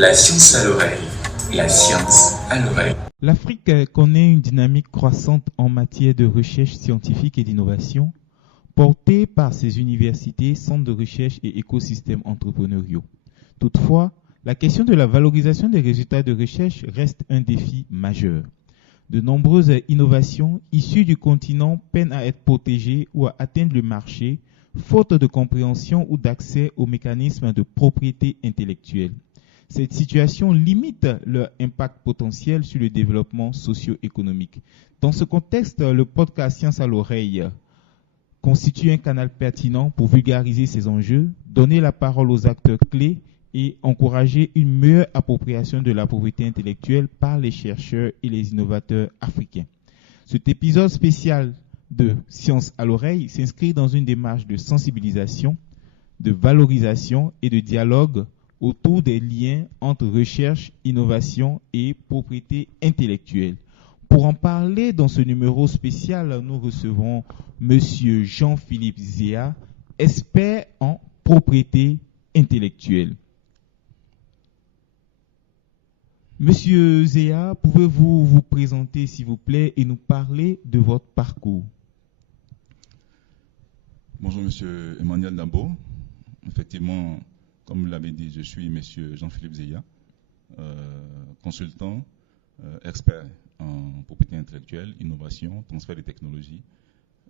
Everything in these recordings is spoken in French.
La science à l'oreille. La science à l'oreille. L'Afrique connaît une dynamique croissante en matière de recherche scientifique et d'innovation, portée par ses universités, centres de recherche et écosystèmes entrepreneuriaux. Toutefois, la question de la valorisation des résultats de recherche reste un défi majeur. De nombreuses innovations issues du continent peinent à être protégées ou à atteindre le marché, faute de compréhension ou d'accès aux mécanismes de propriété intellectuelle. Cette situation limite leur impact potentiel sur le développement socio-économique. Dans ce contexte, le podcast Science à l'oreille constitue un canal pertinent pour vulgariser ces enjeux, donner la parole aux acteurs clés et encourager une meilleure appropriation de la propriété intellectuelle par les chercheurs et les innovateurs africains. Cet épisode spécial de Science à l'oreille s'inscrit dans une démarche de sensibilisation, de valorisation et de dialogue autour des liens entre recherche, innovation et propriété intellectuelle. Pour en parler dans ce numéro spécial, nous recevons M. Jean-Philippe Zéa, expert en propriété intellectuelle. Monsieur Zéa, pouvez-vous vous présenter s'il vous plaît et nous parler de votre parcours? Bonjour Monsieur Emmanuel Dabo. Effectivement, comme vous l'avez dit, je suis Monsieur Jean-Philippe Zéa, consultant, expert en propriété intellectuelle, innovation, transfert des technologies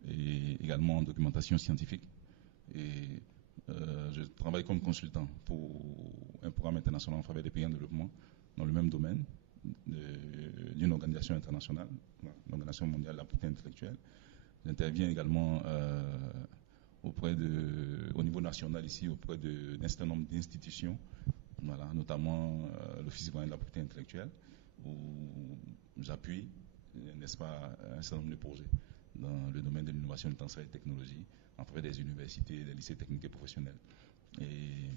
et également en documentation scientifique. Et je travaille comme consultant pour un programme international en faveur des pays en développement dans le même domaine d'une organisation internationale, l'Organisation mondiale de la propriété intellectuelle. J'interviens également au niveau national ici auprès d'un certain nombre d'institutions, voilà, notamment l'Office citoyen de la propriété intellectuelle, où j'appuie, n'est-ce pas, un certain nombre de projets dans le domaine de l'innovation et du transfert des technologies en faveur des universités, des lycées techniques et professionnels. Et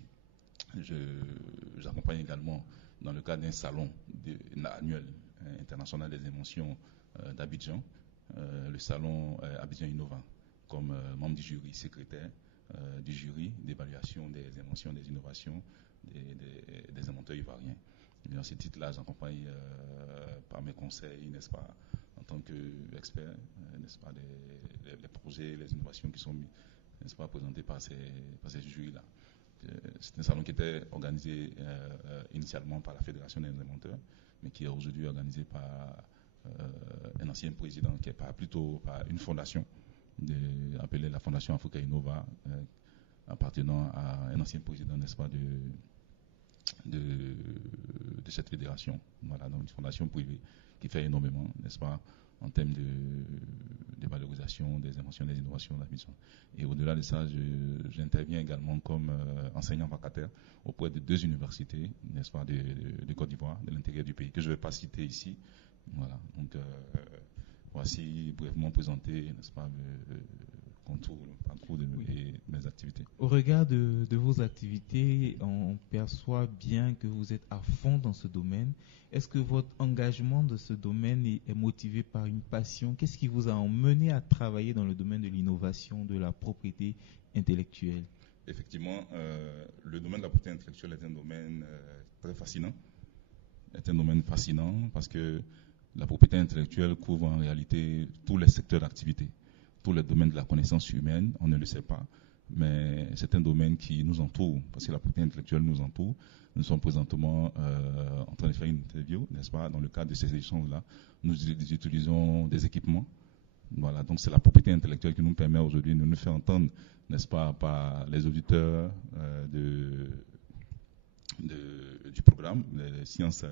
j'accompagne également dans le cadre d'un salon annuel international des inventions d'Abidjan, le salon Abidjan Innova, comme membre du jury, secrétaire du jury d'évaluation des inventions, des innovations des inventeurs ivoiriens. Et dans ce titre-là, j'accompagne par mes conseils, n'est-ce pas, en tant qu'expert, n'est-ce pas, les projets, les innovations qui sont, n'est-ce pas, présentés par ces jurys-là. C'est un salon qui était organisé initialement par la Fédération des inventeurs, mais qui est aujourd'hui organisé par un ancien président, qui est plutôt par une fondation appelée la Fondation Africa Innova, appartenant à un ancien président, n'est-ce pas, de cette fédération. Voilà, donc une fondation privée qui fait énormément, n'est-ce pas, en termes de valorisation des inventions, des innovations d'Abidjan. Et au-delà de ça, j'interviens également comme enseignant vacataire auprès de 2 universités, n'est-ce pas, de Côte d'Ivoire, de l'intérieur du pays, que je ne vais pas citer ici. Voilà, donc voici brièvement présenté, n'est-ce pas, le parcours de mes activités. Au regard de vos activités, on perçoit bien que vous êtes à fond dans ce domaine. Est-ce que votre engagement de ce domaine est motivé par une passion? Qu'est-ce qui vous a emmené à travailler dans le domaine de l'innovation, de la propriété intellectuelle? Effectivement, le domaine de la propriété intellectuelle est un domaine très fascinant. C'est un domaine fascinant parce que la propriété intellectuelle couvre en réalité tous les secteurs d'activité, tous les domaines de la connaissance humaine, on ne le sait pas, mais c'est un domaine qui nous entoure, parce que la propriété intellectuelle nous entoure. Nous sommes présentement en train de faire une interview, n'est-ce pas, dans le cadre de ces échanges-là. Nous utilisons des équipements. Voilà, donc c'est la propriété intellectuelle qui nous permet aujourd'hui de nous faire entendre, n'est-ce pas, par les auditeurs du programme, les sciences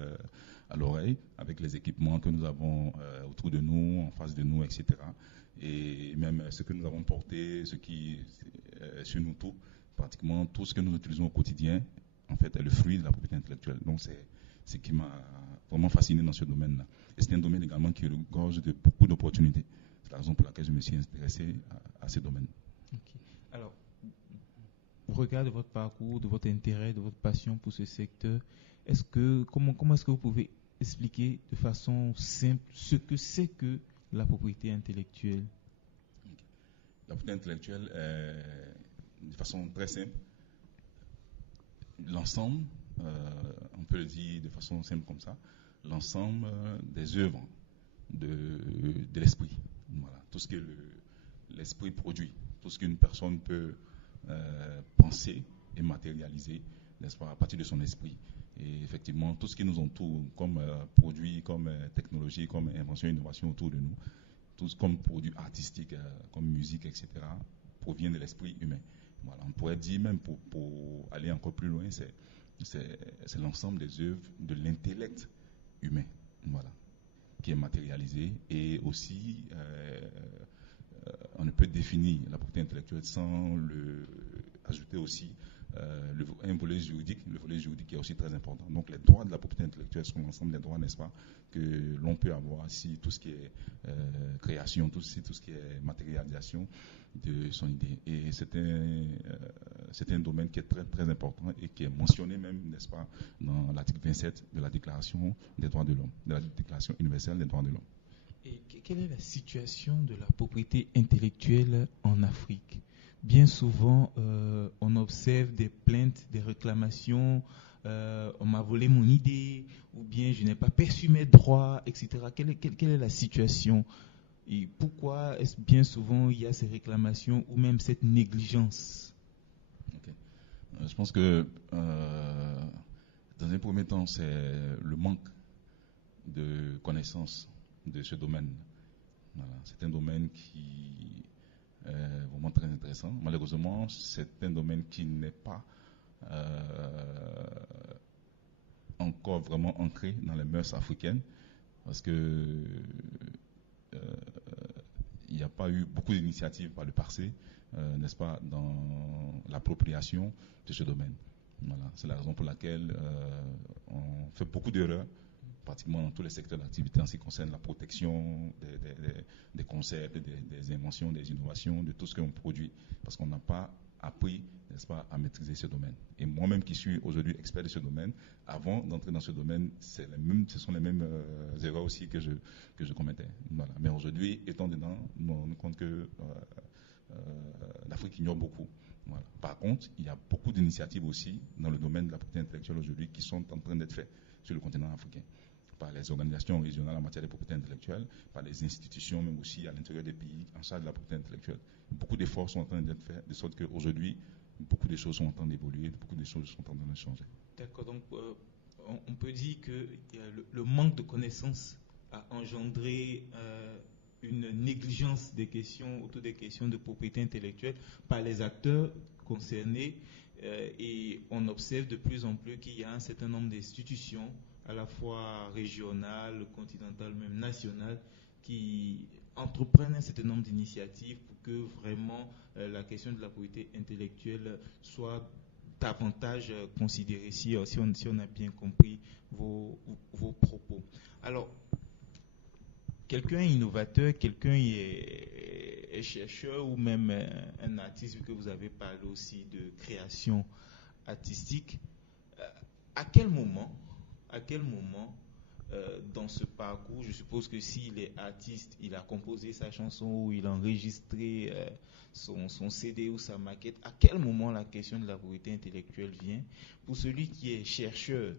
à l'oreille, avec les équipements que nous avons autour de nous, en face de nous, etc. Et même ce que nous avons porté, ce qui est sur nous tous, pratiquement tout ce que nous utilisons au quotidien, en fait, est le fruit de la propriété intellectuelle. Donc c'est ce qui m'a vraiment fasciné dans ce domaine-là. Et c'est un domaine également qui regorge de beaucoup d'opportunités. C'est la raison pour laquelle je me suis intéressé à ce domaine. Okay. Alors, au regard de votre parcours, de votre intérêt, de votre passion pour ce secteur, comment est-ce que vous pouvez expliquer de façon simple ce que c'est que la propriété intellectuelle? La propriété intellectuelle est, de façon très simple, l'ensemble, en peut le dire de façon simple comme ça, l'ensemble des œuvres de l'esprit. Voilà, tout ce que l'esprit produit, tout ce qu'une personne peut penser et matérialiser, n'est-ce pas, à partir de son esprit. Et effectivement, tout ce qui nous entoure comme produit, comme technologie, comme invention, innovation autour de nous, tout comme produit artistique, comme musique, etc., provient de l'esprit humain. Voilà, on pourrait dire même pour aller encore plus loin, c'est l'ensemble des œuvres de l'intellect humain, voilà, qui est matérialisé. Et aussi, on ne peut définir la propriété intellectuelle sans ajouter aussi un volet juridique. Le volet juridique est aussi très important. Donc les droits de la propriété intellectuelle sont l'ensemble des droits, n'est-ce pas, que l'on peut avoir si tout ce qui est création, tout ce qui est matérialisation de son idée. Et c'est un domaine qui est très très important et qui est mentionné même, n'est-ce pas, dans l'article 27 de la Déclaration des droits de l'homme, de la Déclaration universelle des droits de l'homme. Et quelle est la situation de la propriété intellectuelle en Afrique? Bien souvent, on observe des plaintes, des réclamations, on m'a volé mon idée, ou bien je n'ai pas perçu mes droits, etc. Quelle est la situation? Et pourquoi est-ce bien souvent il y a ces réclamations ou même cette négligence? Okay. Je pense que dans un premier temps, c'est le manque de connaissance de ce domaine. Voilà. C'est un domaine qui est vraiment très intéressant. Malheureusement, c'est un domaine qui n'est pas encore vraiment ancré dans les mœurs africaines, parce que il n'y a pas eu beaucoup d'initiatives par le passé, n'est-ce pas, dans l'appropriation de ce domaine. Voilà. C'est la raison pour laquelle on fait beaucoup d'erreurs, pratiquement dans tous les secteurs d'activité en ce qui concerne la protection des concepts, des inventions, des innovations, de tout ce qu'on produit, parce qu'on n'a pas appris, n'est-ce pas, à maîtriser ce domaine. Et moi-même qui suis aujourd'hui expert de ce domaine, avant d'entrer dans ce domaine, ce sont les mêmes erreurs aussi que je commettais. Voilà. Mais aujourd'hui, étant dedans, nous nous rendons compte que l'Afrique ignore beaucoup. Voilà. Par contre, il y a beaucoup d'initiatives aussi dans le domaine de la propriété intellectuelle aujourd'hui qui sont en train d'être faites sur le continent africain, par les organisations régionales en matière de propriété intellectuelle, par les institutions, même aussi à l'intérieur des pays en charge de la propriété intellectuelle. Beaucoup d'efforts sont en train d'être faits, de sorte qu'aujourd'hui, beaucoup de choses sont en train d'évoluer, beaucoup de choses sont en train de changer. D'accord, donc on peut dire que le manque de connaissances a engendré une négligence des questions, autour des questions de propriété intellectuelle par les acteurs concernés, et on observe de plus en plus qu'il y a un certain nombre d'institutions, à la fois régionales, continentales, même nationales, qui entreprennent un certain nombre d'initiatives pour que vraiment la question de la propriété intellectuelle soit davantage considérée, si on a bien compris vos propos. Alors, quelqu'un est innovateur, quelqu'un est chercheur ou même un artiste, vu que vous avez parlé aussi de création artistique. À quel moment dans ce parcours, je suppose que s'il est artiste, il a composé sa chanson ou il a enregistré son CD ou sa maquette, à quel moment la question de la propriété intellectuelle vient? Pour celui qui est chercheur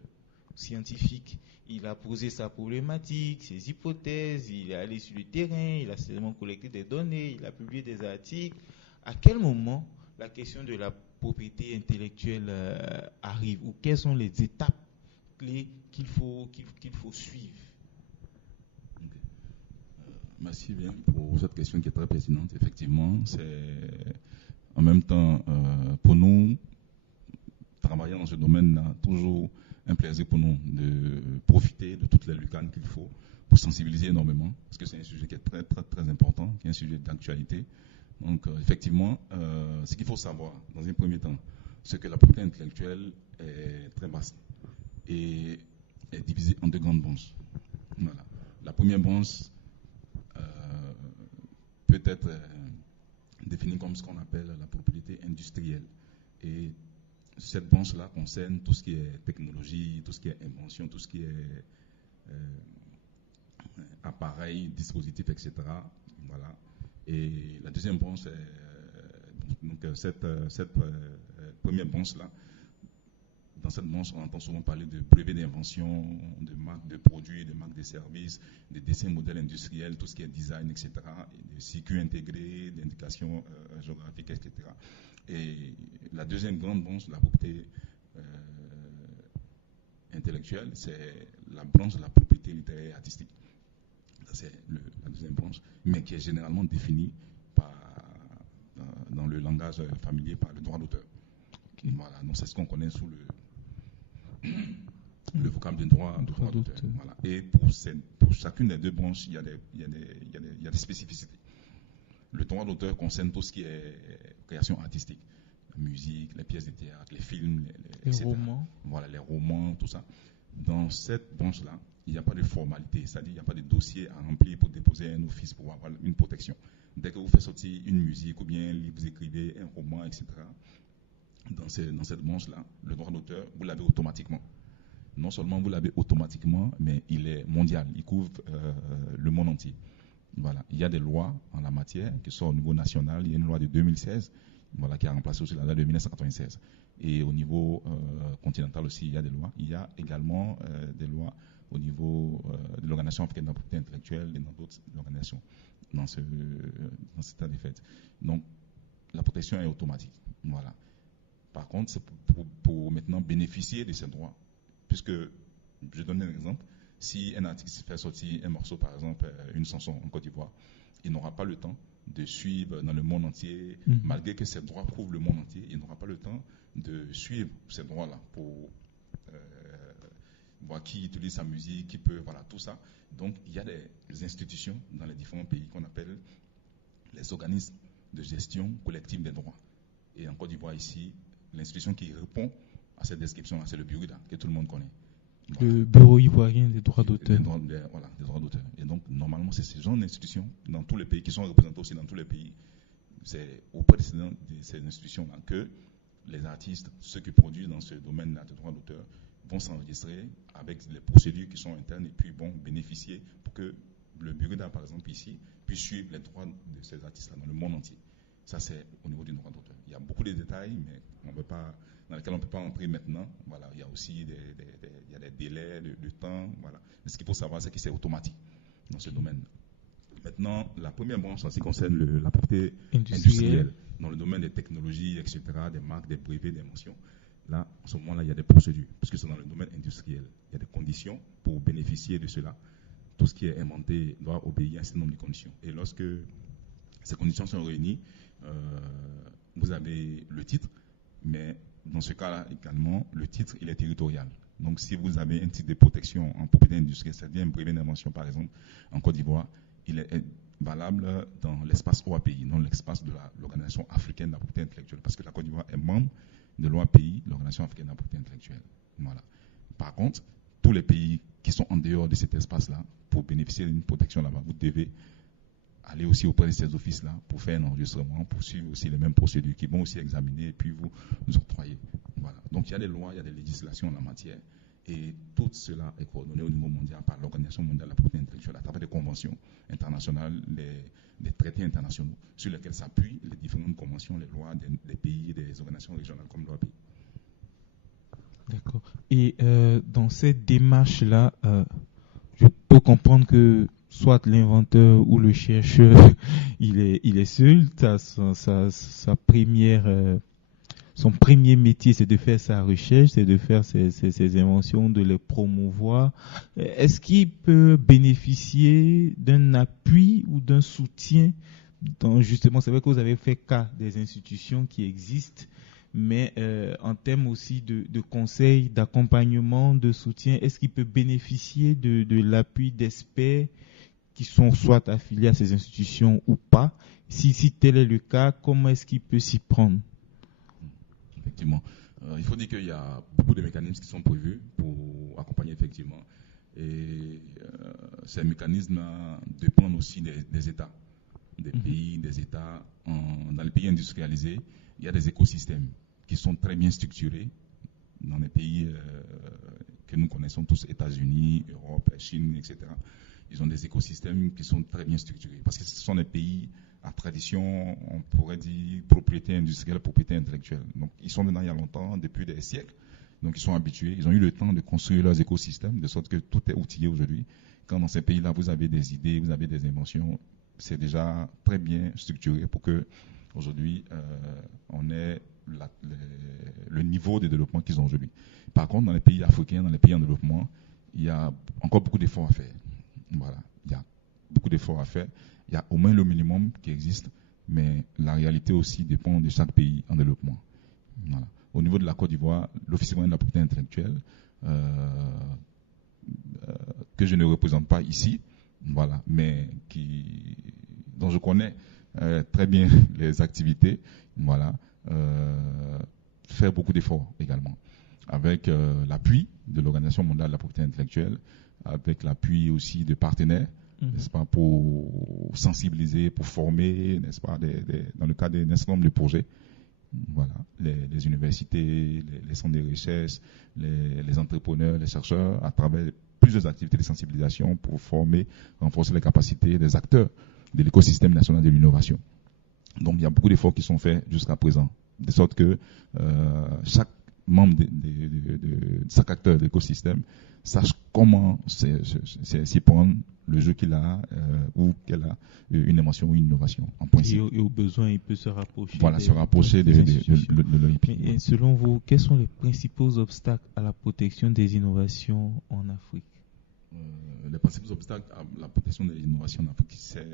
scientifique, il a posé sa problématique, ses hypothèses, il est allé sur le terrain, il a certainement collecté des données, il a publié des articles. À quel moment la question de la propriété intellectuelle arrive, ou quelles sont les étapes clés qu'il faut suivre? Okay. Merci bien pour cette question qui est très pertinente. Effectivement, c'est en même temps pour nous, travailler dans ce domaine a toujours un plaisir pour nous de profiter de toutes les lucarnes qu'il faut pour sensibiliser énormément, parce que c'est un sujet qui est très très très important, qui est un sujet d'actualité. Donc effectivement, ce qu'il faut savoir dans un premier temps, c'est que la propriété intellectuelle est très vaste et est divisée en deux grandes branches. Voilà. La première branche peut être définie comme ce qu'on appelle la propriété industrielle. Et cette branche-là concerne tout ce qui est technologie, tout ce qui est invention, tout ce qui est appareils, dispositifs, etc. Voilà. Et la deuxième branche, cette première branche-là Dans cette branche, on entend souvent parler de brevets d'invention, de marques de produits, de marques de services, de dessins modèles industriels, tout ce qui est design, etc., et de circuits intégrés, d'indications géographiques, etc. Et la deuxième grande branche de la propriété intellectuelle, c'est la branche de la propriété littéraire et artistique. Ça, c'est la deuxième branche, mais qui est généralement définie dans le langage familier par le droit d'auteur. Okay. Voilà, donc c'est ce qu'on connaît sous le vocable de droit d'auteur. Voilà. Et pour chacune des deux branches, il y a des spécificités. Le droit d'auteur concerne tout ce qui est création artistique, la musique, les pièces de théâtre, les films, les romans. Voilà, les romans, tout ça. Dans cette branche-là, il n'y a pas de formalité, c'est-à-dire il n'y a pas de dossier à remplir pour déposer un office pour avoir une protection. Dès que vous faites sortir une musique ou bien un livre, vous écrivez un roman, etc., dans cette branche-là, le droit d'auteur, vous l'avez automatiquement. Non seulement vous l'avez automatiquement, mais il est mondial, il couvre le monde entier. Voilà. Il y a des lois en la matière qui sont au niveau national. Il y a une loi de 2016 voilà, qui a remplacé aussi la loi de 1996. Et au niveau continental aussi, il y a des lois. Il y a également des lois au niveau de l'Organisation africaine de la propriété intellectuelle et dans d'autres organisations dans cet état des faits. Donc, la protection est automatique. Voilà. Par contre, c'est pour maintenant bénéficier de ces droits. Puisque, je donne un exemple, si un artiste fait sortir un morceau, par exemple, une chanson en Côte d'Ivoire, il n'aura pas le temps de suivre dans le monde entier, malgré que ces droits couvrent le monde entier, il n'aura pas le temps de suivre ces droits-là pour voir qui utilise sa musique, qui peut, voilà, tout ça. Donc, il y a des institutions dans les différents pays qu'on appelle les organismes de gestion collective des droits. Et en Côte d'Ivoire, ici, l'institution qui répond à cette description-là, c'est le BURUDA, que tout le monde connaît. Voilà. Le Bureau ivoirien des droits d'auteur. Voilà, des droits d'auteur. Et donc, normalement, c'est ce genre d'institutions dans tous les pays, qui sont représentés aussi dans tous les pays. C'est auprès de ces institutions-là que les artistes, ceux qui produisent dans ce domaine-là de droits d'auteur, vont s'enregistrer avec les procédures qui sont internes et puis vont bénéficier pour que le BURUDA, par exemple, ici, puisse suivre les droits de ces artistes-là dans le monde entier. Ça, c'est au niveau du droit d'auteur. Il y a beaucoup de détails, mais dans lesquels on ne peut pas entrer maintenant. Voilà, il y a aussi des délais, de temps. Voilà. Mais ce qu'il faut savoir, c'est que c'est automatique dans ce domaine. Maintenant, la première branche, en ce qui concerne la propriété industrielle, dans le domaine des technologies, etc., des marques, des brevets, des mentions. Là, en ce moment-là, il y a des procédures, puisque c'est dans le domaine industriel. Il y a des conditions pour bénéficier de cela. Tout ce qui est inventé doit obéir à un certain nombre de conditions. Et lorsque ces conditions sont réunies, vous avez le titre, mais dans ce cas-là également, le titre, il est territorial. Donc, si vous avez un titre de protection en propriété industrielle, c'est-à-dire un brevet d'invention, par exemple, en Côte d'Ivoire, il est valable dans l'espace OAPI, dans l'espace de l'Organisation africaine de la propriété intellectuelle, parce que la Côte d'Ivoire est membre de l'OAPI, l'Organisation africaine de la propriété intellectuelle. Voilà. Par contre, tous les pays qui sont en dehors de cet espace-là, pour bénéficier d'une protection là-bas, vous devez aller aussi auprès de ces offices-là pour faire un enregistrement, pour suivre aussi les mêmes procédures qui vont aussi examiner et puis vous octroyer. Voilà. Donc il y a des lois, il y a des législations en la matière et tout cela est coordonné au niveau mondial par l'Organisation mondiale de la propriété intellectuelle à travers des conventions internationales, des traités internationaux sur lesquels s'appuient les différentes conventions, les lois des pays et des organisations régionales comme l'OAPI. D'accord. Et dans cette démarche-là, je peux comprendre que soit l'inventeur ou le chercheur, il est seul. Son premier métier, c'est de faire sa recherche, c'est de faire ses inventions, de les promouvoir. Est-ce qu'il peut bénéficier d'un appui ou d'un soutien justement, c'est vrai que vous avez fait cas des institutions qui existent, mais en termes aussi de conseils, d'accompagnement, de soutien, est-ce qu'il peut bénéficier de l'appui d'experts qui sont soit affiliés à ces institutions ou pas? Si tel est le cas, comment est-ce qu'il peut s'y prendre? Effectivement. Il faut dire qu'il y a beaucoup de mécanismes qui sont prévus pour accompagner effectivement. Et ces mécanismes dépendent aussi des États, des pays, des États. Dans les pays industrialisés, il y a des écosystèmes qui sont très bien structurés. Dans les pays que nous connaissons tous, États-Unis, Europe, Chine, etc., ils ont des écosystèmes qui sont très bien structurés. Parce que ce sont des pays à tradition, on pourrait dire, propriété industrielle, propriété intellectuelle. Donc, ils sont dedans il y a longtemps, depuis des siècles. Donc ils sont habitués, ils ont eu le temps de construire leurs écosystèmes, de sorte que tout est outillé aujourd'hui. Quand dans ces pays-là, vous avez des idées, vous avez des inventions, c'est déjà très bien structuré pour que aujourd'hui on ait le niveau de développement qu'ils ont aujourd'hui. Par contre, dans les pays africains, dans les pays en développement, il y a encore beaucoup d'efforts à faire. Voilà, il y a beaucoup d'efforts à faire. Il y a au moins le minimum qui existe, mais la réalité aussi dépend de chaque pays en développement. Voilà. Au niveau de la Côte d'Ivoire, l'Office ivoirien de la propriété intellectuelle, que je ne représente pas ici, voilà, mais dont je connais très bien les activités, voilà, fait beaucoup d'efforts également, avec l'appui de l'Organisation mondiale de la propriété intellectuelle, avec l'appui aussi de partenaires, n'est-ce pas, pour sensibiliser, pour former, n'est-ce pas, dans le cadre d'un certain nombre de projets. Voilà, les universités, les centres de recherche, les entrepreneurs, les chercheurs, à travers plusieurs activités de sensibilisation pour former, renforcer les capacités des acteurs de l'écosystème national de l'innovation. Donc il y a beaucoup d'efforts qui sont faits jusqu'à présent, de sorte que chaque membre de chaque acteur de l'écosystème sache comment s'y prendre le jeu qu'il a ou qu'elle a une invention ou une innovation en principe. Et au besoin, il peut se rapprocher. Voilà, se rapprocher de l'OIP. Et selon vous, quels sont les principaux obstacles à la protection des innovations en Afrique? Les principaux obstacles à la protection des innovations en Afrique, c'est,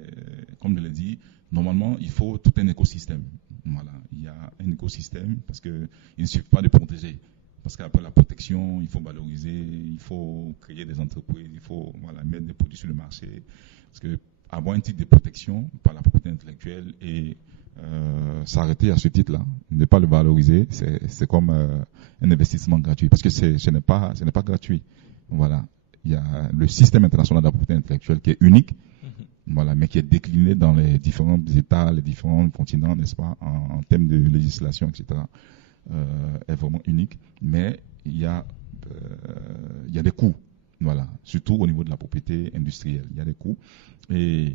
comme je l'ai dit, normalement, il faut tout un écosystème. Voilà, il y a un écosystème parce qu'il ne suffit pas de protéger. Parce qu'après la protection, il faut valoriser, il faut créer des entreprises, il faut mettre des produits sur le marché. Parce que avoir un titre de protection par la propriété intellectuelle et s'arrêter à ce titre-là, ne pas le valoriser, c'est comme un investissement gratuit. Parce que ce n'est pas gratuit. Voilà. Il y a le système international de la propriété intellectuelle qui est unique, voilà, mais qui est décliné dans les différents États, les différents continents, n'est-ce pas, en termes de législation, etc. Est vraiment unique, mais il y a des coûts, voilà, surtout au niveau de la propriété industrielle, il y a des coûts, et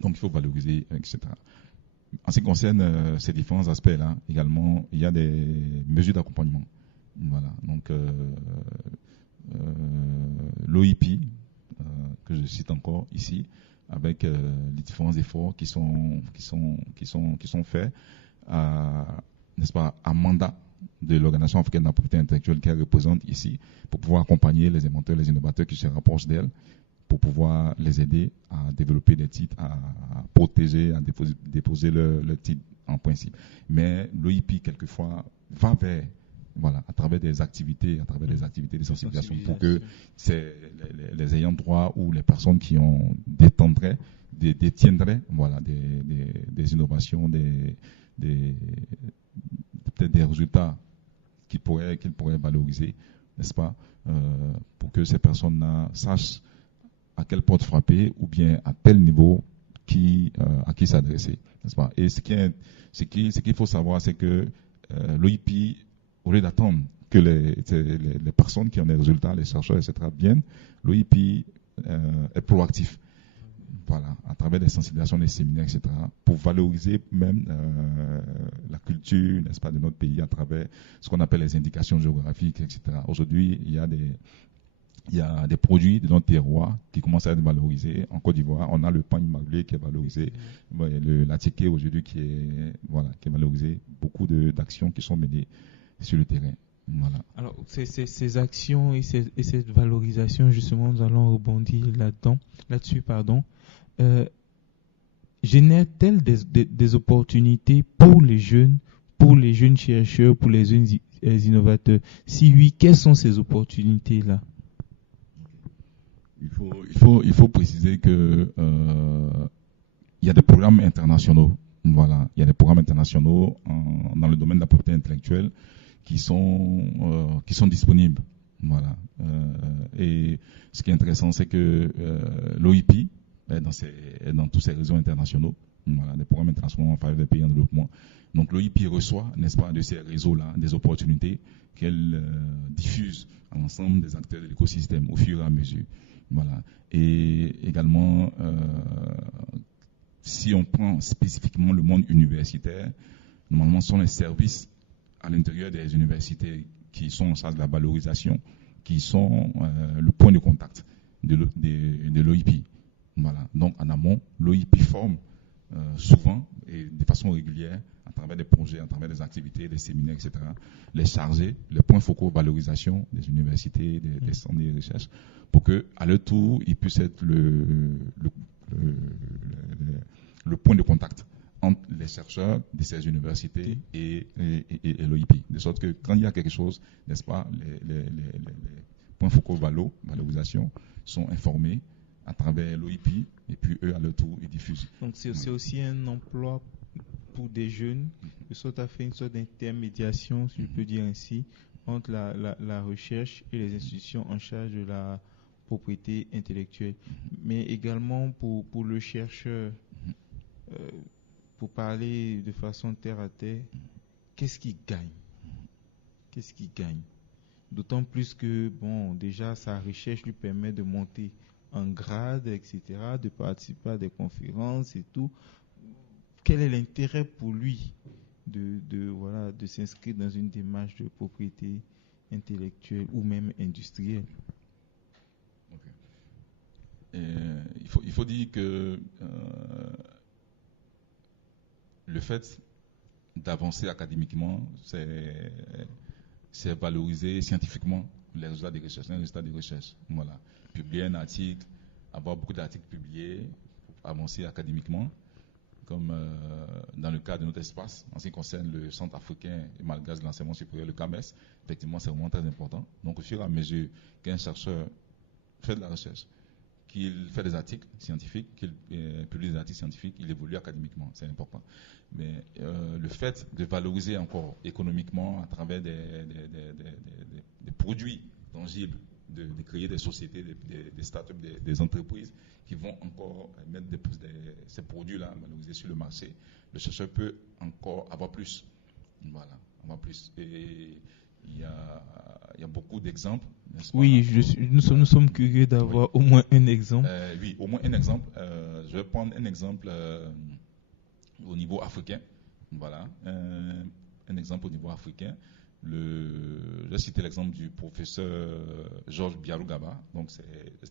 donc il faut valoriser, etc. En ce qui concerne ces différents aspects-là, également, il y a des mesures d'accompagnement, voilà, donc l'OIP, que je cite encore ici, avec les différents efforts qui sont faits, n'est-ce pas, à mandat de l'Organisation africaine de la propriété intellectuelle qu'elle représente ici, pour pouvoir accompagner les inventeurs, les innovateurs qui se rapprochent d'elle, pour pouvoir les aider à développer des titres, à protéger, à déposer le titre en principe. Mais l'OIP, quelquefois, va vers, voilà, à travers des activités de sensibilisation, pour que les ayants droit ou les personnes qui détiendraient, voilà, des innovations, peut-être des résultats qu'ils pourraient valoriser, n'est-ce pas, pour que ces personnes-là sachent à quelle porte frapper ou bien à tel niveau à qui s'adresser, n'est-ce pas. Et ce qu'il faut savoir, c'est que l'OIP, au lieu d'attendre que les personnes qui ont des résultats, les chercheurs, etc., viennent, l'OIP est proactif. Voilà, à travers des sensibilisations, des séminaires, etc., pour valoriser même la culture, n'est-ce pas, de notre pays à travers ce qu'on appelle les indications géographiques, etc. Aujourd'hui, il y a des produits de notre terroir qui commencent à être valorisés. En Côte d'Ivoire, on a le pain immaculé qui est valorisé, la ticket aujourd'hui qui est valorisé, beaucoup d'actions qui sont menées sur le terrain. Voilà. Alors, ces actions et cette valorisation, justement, nous allons rebondir là-dessus, génèrent-elles des opportunités pour les jeunes chercheurs, pour les jeunes innovateurs? Si oui, quelles sont ces opportunités-là? Il faut préciser que il y a des programmes internationaux. Voilà, il y a des programmes internationaux dans le domaine de la propriété intellectuelle qui sont disponibles. Voilà. Et ce qui est intéressant, c'est que l'OIP est dans tous ces réseaux internationaux. Voilà, des programmes internationaux en faveur des pays en développement. Donc l'OIP reçoit, n'est-ce pas, de ces réseaux-là, des opportunités qu'elle diffuse à l'ensemble des acteurs de l'écosystème au fur et à mesure. Voilà. Et également, si on prend spécifiquement le monde universitaire, normalement, ce sont les services à l'intérieur des universités qui sont en charge de la valorisation, qui sont le point de contact de l'OIP. Voilà. Donc en amont, l'OIP forme souvent et de façon régulière, à travers des projets, à travers des activités, des séminaires, etc., les chargés, les points focaux valorisation des universités, des centres de recherche, pour que, à leur tour, ils puissent être le point de contact entre les chercheurs de ces universités et l'OIP. De sorte que quand il y a quelque chose, n'est-ce pas, les points focaux valorisation sont informés à travers l'OIP et puis eux, à leur tour, ils diffusent. Donc c'est aussi un emploi pour des jeunes, de sorte à faire une sorte d'intermédiation, si je peux dire ainsi, entre la recherche et les institutions en charge de la propriété intellectuelle. Mais également pour le chercheur, pour parler de façon terre à terre, qu'est-ce qu'il gagne? Qu'est-ce qu'il gagne? D'autant plus que, bon, déjà, sa recherche lui permet de monter en grade, etc., de participer à des conférences et tout. Quel est l'intérêt pour lui de s'inscrire dans une démarche de propriété intellectuelle ou même industrielle? Il faut dire que le fait d'avancer académiquement, c'est valoriser scientifiquement les résultats de recherche. Voilà. Publier un article, avoir beaucoup d'articles publiés, pour avancer académiquement, comme dans le cas de notre espace, en ce qui concerne le Centre africain et malgache de l'enseignement supérieur, le CAMES, effectivement, c'est vraiment très important. Donc, au fur et à mesure qu'un chercheur fait de la recherche, qu'il fait des articles scientifiques, qu'il publie des articles scientifiques, il évolue académiquement, c'est important. Mais le fait de valoriser encore économiquement à travers des produits tangibles, de créer des sociétés, des start-up, des entreprises qui vont encore mettre ces produits-là valorisés sur le marché, le chercheur peut encore avoir plus. Voilà, avoir plus. Et il y a beaucoup d'exemples. Oui, nous sommes curieux d'avoir au moins un exemple. Oui, au moins un exemple. Je vais prendre un exemple au niveau africain. Voilà, un exemple au niveau africain. Je vais citer l'exemple du professeur Georges Byarugaba. Donc,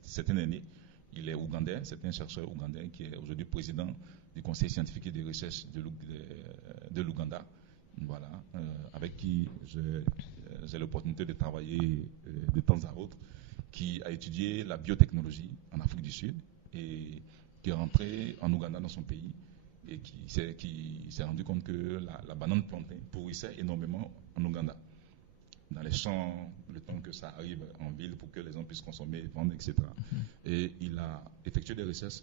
c'est un aîné. Il est ougandais. C'est un chercheur ougandais qui est aujourd'hui président du conseil scientifique et de recherche de l'Ouganda. Voilà, avec qui j'ai l'opportunité de travailler de temps à autre, qui a étudié la biotechnologie en Afrique du Sud et qui est rentré en Ouganda dans son pays et qui s'est rendu compte que la banane plantain pourrissait énormément en Ouganda, dans les champs, le temps que ça arrive en ville pour que les gens puissent consommer, vendre, etc. Et il a effectué des recherches,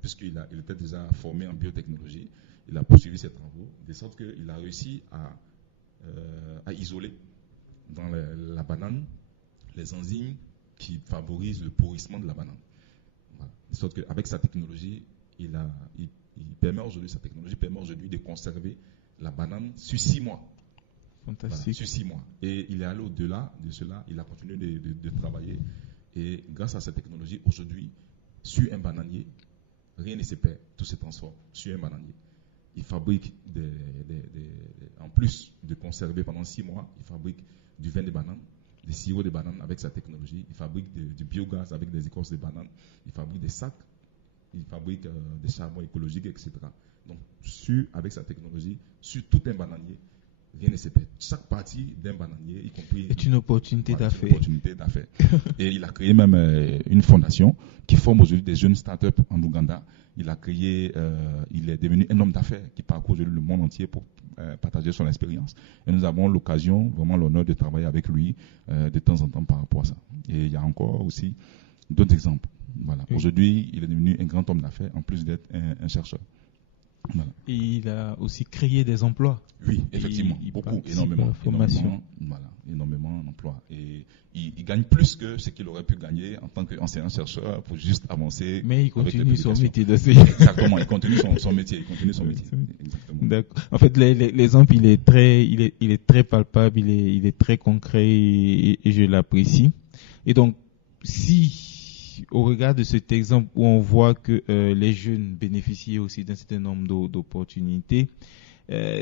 puisqu'il était déjà formé en biotechnologie. Il a poursuivi ses travaux, de sorte qu'il a réussi à isoler dans la banane les enzymes qui favorisent le pourrissement de la banane. Voilà. De sorte qu'avec sa technologie, sa technologie permet aujourd'hui de conserver la banane sur 6 mois. Fantastique. Voilà, sur 6 mois. Et il est allé au-delà de cela, il a continué de travailler. Et grâce à cette technologie, aujourd'hui, sur un bananier, rien ne se perd, tout se transforme sur un bananier. Il fabrique en plus de conserver pendant 6 mois, il fabrique du vin de banane, des sirops de banane avec sa technologie, il fabrique du biogaz avec des écorces de banane, il fabrique des sacs, il fabrique des charbons écologiques, etc. Donc, avec sa technologie, sur tout un bananier, rien ne se perd. Chaque partie d'un bananier, y compris... est une opportunité d'affaires. Et il a créé même une fondation qui forme aujourd'hui des jeunes start-up en Ouganda. Il est devenu un homme d'affaires qui parcourt aujourd'hui le monde entier pour partager son expérience. Et nous avons l'occasion, vraiment l'honneur de travailler avec lui de temps en temps par rapport à ça. Et il y a encore aussi d'autres exemples. Voilà. Oui. Aujourd'hui, il est devenu un grand homme d'affaires en plus d'être un chercheur. Voilà. Et il a aussi créé des emplois. Oui, effectivement, énormément d'emplois. Et il gagne plus que ce qu'il aurait pu gagner en tant qu'enseignant-chercheur pour juste avancer. Mais il continue son métier d'enseignant. Exactement, il continue son métier. Exactement. D'accord. En fait, l'exemple, il est très palpable, il est très concret et je l'apprécie. Et donc, si au regard de cet exemple où on voit que les jeunes bénéficient aussi d'un certain nombre d'opportunités,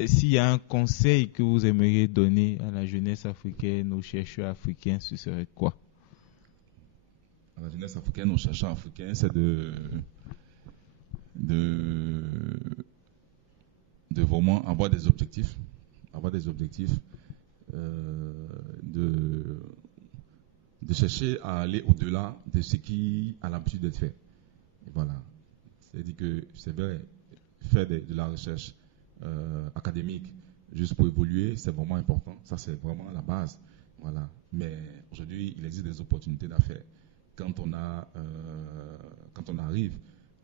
S'il y a un conseil que vous aimeriez donner à la jeunesse africaine, aux chercheurs africains, ce serait quoi? À la jeunesse africaine, aux chercheurs africains, c'est de vraiment avoir des objectifs, de chercher à aller au-delà de ce qui a l'habitude d'être fait. Et voilà. C'est-à-dire que c'est vrai, faire de la recherche académique juste pour évoluer, c'est vraiment important. Ça, c'est vraiment la base. Voilà. Mais aujourd'hui, il existe des opportunités d'affaires. Quand on arrive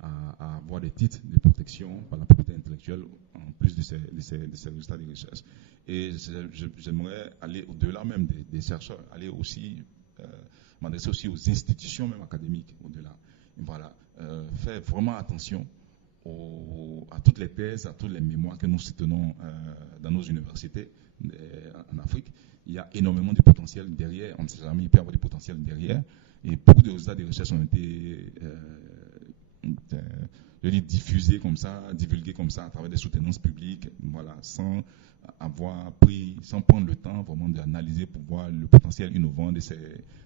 à avoir des titres de protection par la propriété intellectuelle, en plus de ces résultats de recherche. Et j'aimerais aller au-delà même des chercheurs, aller aussi m'adresser aussi aux institutions même académiques au-delà. Voilà, faire vraiment attention à toutes les thèses, à tous les mémoires que nous soutenons dans nos universités en Afrique. Il y a énormément de potentiel derrière. On ne sait jamais, il peut y avoir du potentiel derrière. Et beaucoup de résultats de recherche ont été diffusés comme ça, divulgués comme ça à travers des soutenances publiques, voilà, sans prendre le temps vraiment d'analyser pour voir le potentiel innovant de ces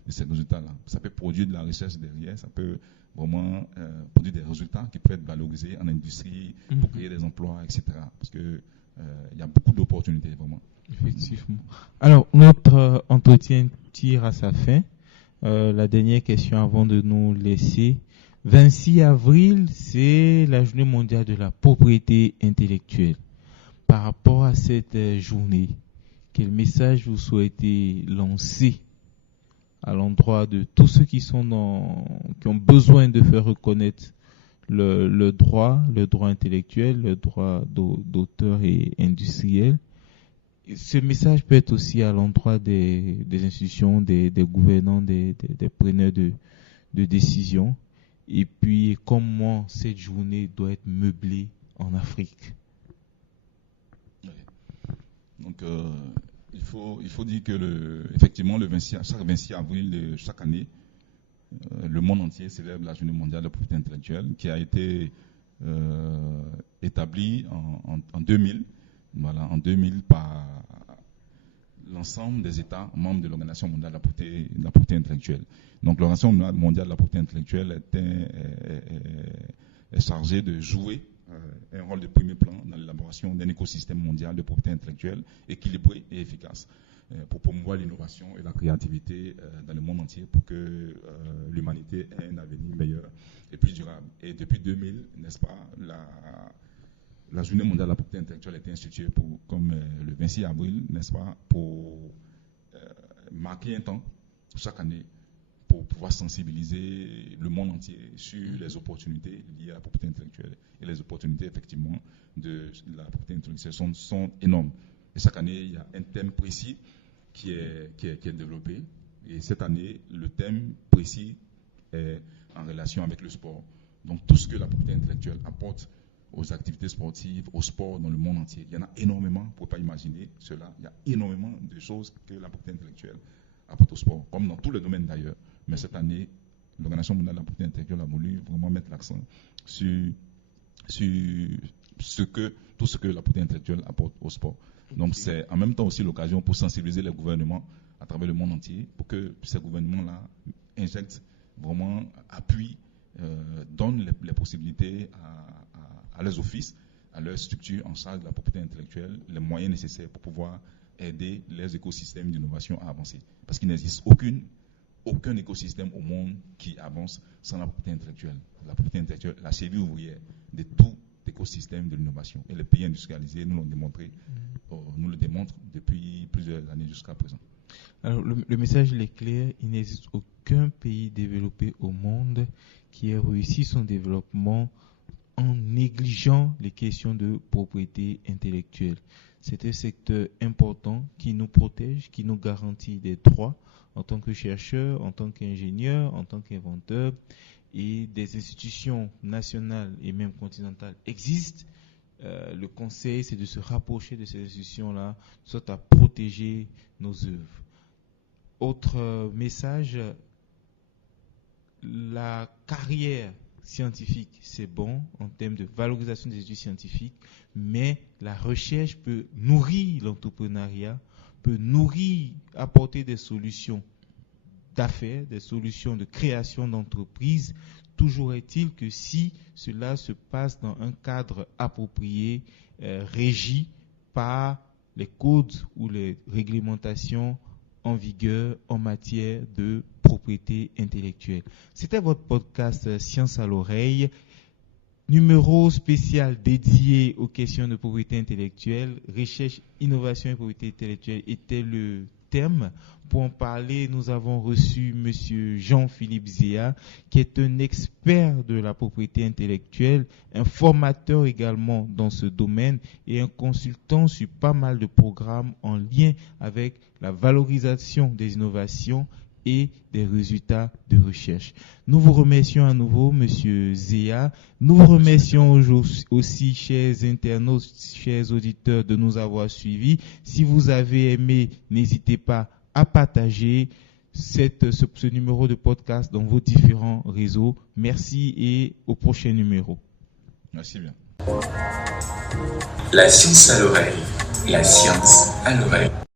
résultats-là. Ça peut produire de la recherche derrière, ça peut vraiment produire des résultats qui peuvent être valorisés en industrie pour créer des emplois, etc. Parce que il y a beaucoup d'opportunités vraiment. Effectivement. Alors, notre entretien tire à sa fin. La dernière question avant de nous laisser. 26 avril, c'est la journée mondiale de la propriété intellectuelle. Par rapport à cette journée, quel message vous souhaitez lancer à l'endroit de tous ceux qui ont besoin de faire reconnaître le droit intellectuel, le droit d'auteur et industriel? Ce message peut être aussi à l'endroit des institutions, des gouvernants, des preneurs de décision. Et puis, comment cette journée doit être meublée en Afrique? Oui. Donc, il faut dire que effectivement, chaque 26 avril de chaque année, le monde entier célèbre la Journée mondiale de la propriété intellectuelle, qui a été établie en 2000. Voilà, en 2000 par l'ensemble des États membres de l'Organisation mondiale de la propriété intellectuelle. Donc l'Organisation mondiale de la propriété intellectuelle est chargée de jouer un rôle de premier plan dans l'élaboration d'un écosystème mondial de propriété intellectuelle équilibré et efficace pour promouvoir l'innovation et la créativité dans le monde entier pour que l'humanité ait un avenir meilleur et plus durable. Et depuis 2000, n'est-ce pas, la Journée mondiale de la propriété intellectuelle a été instituée comme le 26 avril, n'est-ce pas, pour marquer un temps chaque année pour pouvoir sensibiliser le monde entier sur les opportunités liées à la propriété intellectuelle. Et les opportunités, effectivement, de la propriété intellectuelle sont énormes. Et chaque année, il y a un thème précis qui est développé. Et cette année, le thème précis est en relation avec le sport. Donc, tout ce que la propriété intellectuelle apporte aux activités sportives, au sport dans le monde entier. Il y en a énormément, vous ne pouvez pas imaginer cela. Il y a énormément de choses que la propriété intellectuelle apporte au sport, comme dans tous les domaines d'ailleurs. Mais cette année, l'Organisation mondiale de la propriété intellectuelle a voulu vraiment mettre l'accent sur tout ce que la propriété intellectuelle apporte au sport. Donc c'est en même temps aussi l'occasion pour sensibiliser les gouvernements à travers le monde entier, pour que ces gouvernements-là injectent vraiment, appuient, donnent les possibilités à leurs offices, à leurs structures en charge de la propriété intellectuelle, les moyens nécessaires pour pouvoir aider les écosystèmes d'innovation à avancer. Parce qu'il n'existe aucun écosystème au monde qui avance sans la propriété intellectuelle. La propriété intellectuelle, la cheville ouvrière de tout écosystème de l'innovation. Et les pays industrialisés nous le démontrent depuis plusieurs années jusqu'à présent. Alors, le message est clair, il n'existe aucun pays développé au monde qui ait réussi son développement en négligeant les questions de propriété intellectuelle. C'est un secteur important qui nous protège, qui nous garantit des droits en tant que chercheurs, en tant qu'ingénieurs, en tant qu'inventeurs, et des institutions nationales et même continentales existent. Le conseil, c'est de se rapprocher de ces institutions-là, soit à protéger nos œuvres. Autre message, la carrière, scientifique, c'est bon en termes de valorisation des études scientifiques, mais la recherche peut nourrir l'entrepreneuriat, peut nourrir, apporter des solutions d'affaires, des solutions de création d'entreprises. Toujours est-il que si cela se passe dans un cadre approprié, régi par les codes ou les réglementations en vigueur en matière de propriété intellectuelle. C'était votre podcast Science à l'oreille, numéro spécial dédié aux questions de propriété intellectuelle. Recherche, innovation et propriété intellectuelle était le thème. Pour en parler, nous avons reçu M. Jean-Philippe Zéa, qui est un expert de la propriété intellectuelle, un formateur également dans ce domaine et un consultant sur pas mal de programmes en lien avec la valorisation des innovations et des résultats de recherche. Nous vous remercions à nouveau, M. Zéa. Nous vous remercions aussi, chers internautes, chers auditeurs, de nous avoir suivis. Si vous avez aimé, n'hésitez pas à partager ce numéro de podcast dans vos différents réseaux. Merci et au prochain numéro. Merci bien. La science à l'oreille. La science à l'oreille.